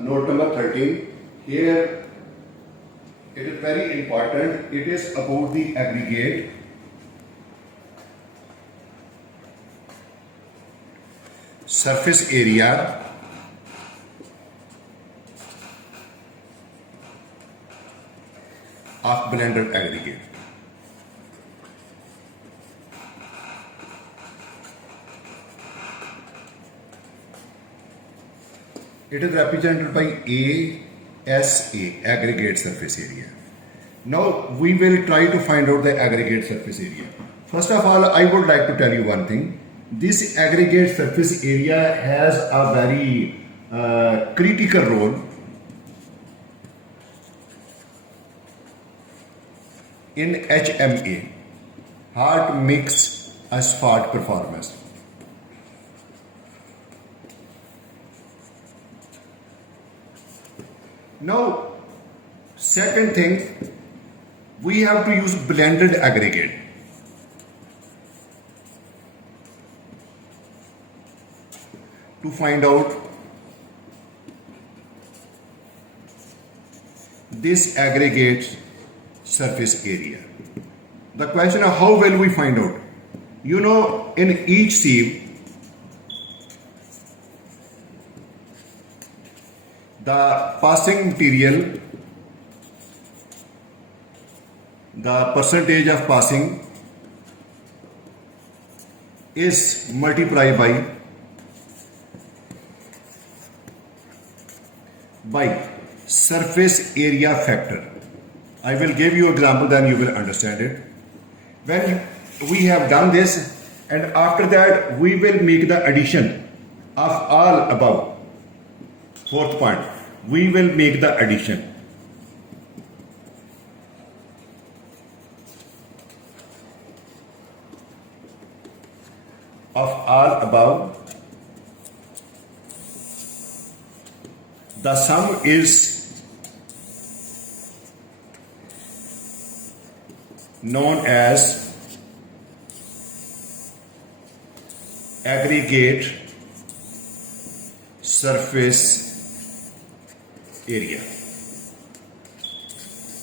note number 13. Here it is very important. It is about the aggregate surface area of blended aggregate. It is represented by ASA, aggregate surface area. Now we will try to find out the aggregate surface area. First of all, I would like to tell you one thing. This aggregate surface area has a very critical role in HMA, hard mix asphalt performance. Now, second thing, we have to use blended aggregate. To find out this aggregate surface area. The question of how will we find out? You know, in each sieve, the passing material, the percentage of passing is multiplied by surface area factor. I will give you example, then you will understand it. When we have done this, and after that we will make the addition of all above. Fourth point, we will make the addition of all above. The sum is known as aggregate surface area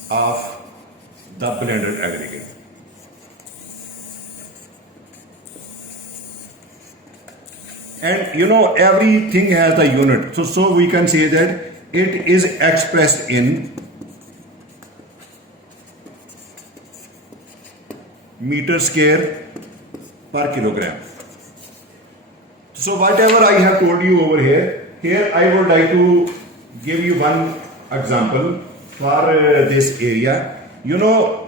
of the blended aggregate. And you know, everything has the unit. So we can say that it is expressed in meter square per kilogram. So whatever I have told you over here I would like to give you one example for this area. You know,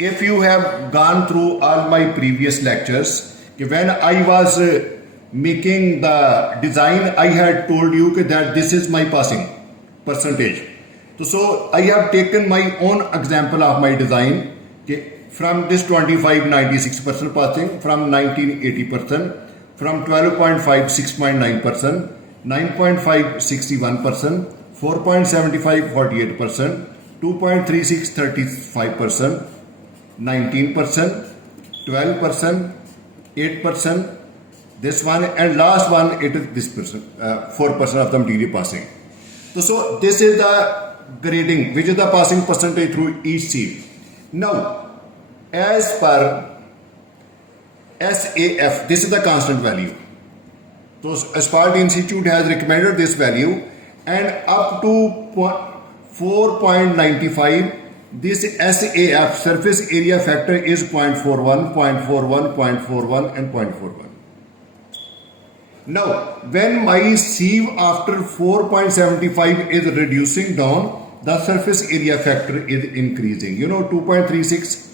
if you have gone through all my previous lectures, when I was making the design, I had told you that this is my passing percentage. So I have taken my own example of my design from this 2596% passing, from 1980%, from 12.5 6.9%, 9.5 61%, 4.75 48%, 2.36 35%, 19%, 12%, 8%, this one, and last one it is this percent, 4% of the material passing. So this is the grading, which is the passing percentage through each sieve. Now, as per SAF, this is the constant value. So Asphalt Institute has recommended this value, and up to 4.95, this SAF, surface area factor, is 0.41, 0.41, 0.41 and 0.41. Now, when my sieve after 4.75 is reducing down, the surface area factor is increasing. You know, 2.36,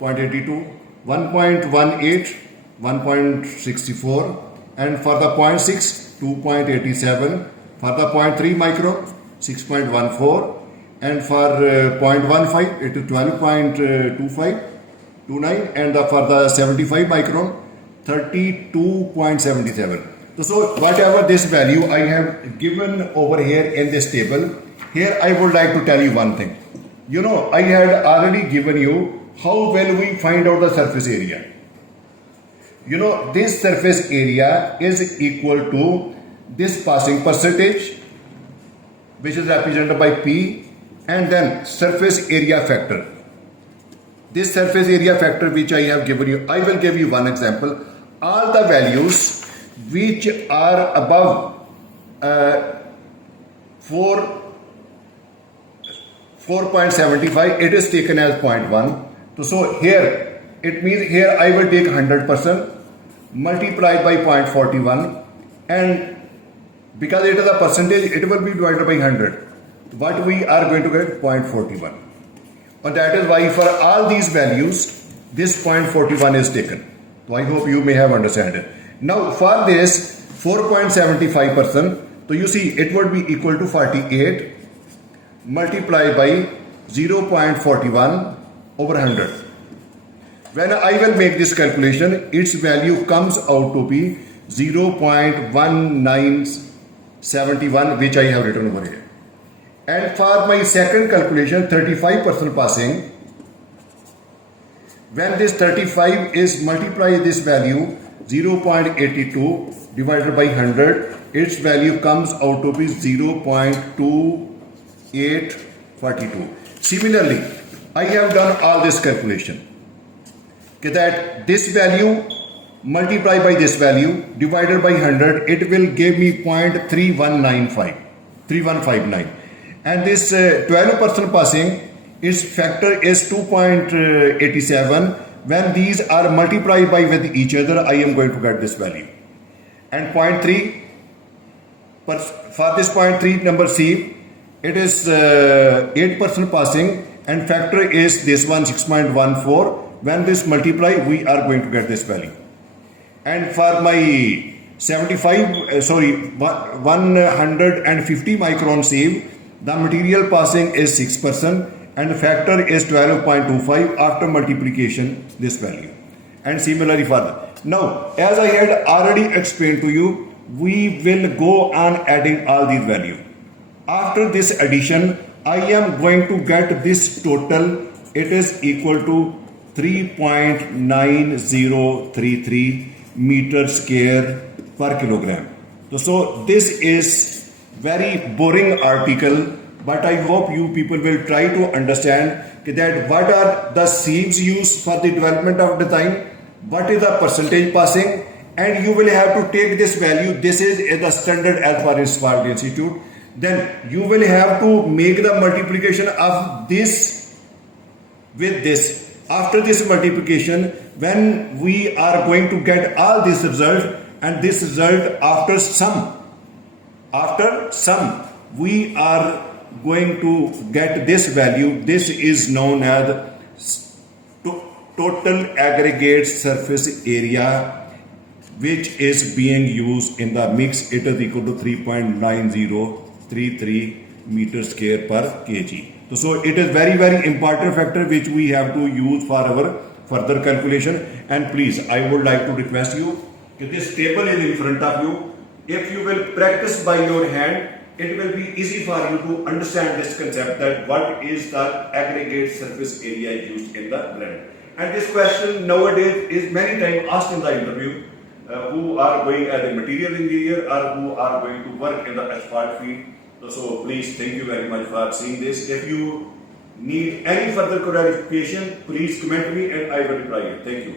0.82, 1.18, 1.64, and for the 0.6, 2.87, for the 0.3 micron, 6.14, and for 0.15, it is 12.25, 29, and for the 75 micron, 32.77. So whatever this value I have given over here in this table, here I would like to tell you one thing. You know, I had already given you how will we find out the surface area. You know, this surface area is equal to this passing percentage, which is represented by P, and then surface area factor. This surface area factor which I have given you, I will give you one example. All the values which are above 4.75, it is taken as 0.1. So here, it means here I will take 100% multiplied by 0.41, and because it is a percentage, it will be divided by 100. What we are going to get? 0.41. And that is why for all these values, this 0.41 is taken. So I hope you may have understood it. Now for this 4.75%, so you see it would be equal to 48 multiplied by 0.41 over 100. When I will make this calculation, its value comes out to be 0.1971, which I have written over here. And for my second calculation, 35% passing, when this 35 is multiplied this value 0.82 divided by 100, its value comes out to be 0.2842. Similarly, I have done all this calculation, that this value multiplied by this value divided by 100, it will give me 0.3159. And this 12% passing, its factor is 2.87. When these are multiplied by with each other, I am going to get this value. And 0.3, for this 0.3 number C, it is 8% passing, and factor is this one 6.14. When this multiply, we are going to get this value. And for my 150 micron sieve, the material passing is 6% and the factor is 12.25 after multiplication this value. And similarly further. Now, as I had already explained to you, we will go on adding all these values. After this addition, I am going to get this total. It is equal to 3.9033 meter square per kilogram. So this is very boring article, but I hope you people will try to understand that what are the sieves used for the development of design, what is the percentage passing, and you will have to take this value. This is the standard as far as Smart Institute. Then you will have to make the multiplication of this with this. After this multiplication, when we are going to get all this result, and this result after sum, we are going to get this value. This is known as total aggregate surface area, which is being used in the mix. It is equal to 3.9033 meter square per kg. So it is very, very important factor which we have to use for our further calculation. And please, I would like to request you that this table is in front of you. If you will practice by your hand, it will be easy for you to understand this concept, that what is the aggregate surface area used in the blend. And this question nowadays is many times asked in the interview, who are going as a material engineer or who are going to work in the asphalt field. So please, thank you very much for seeing this. If you need any further clarification, please comment me and I will reply you. Thank you.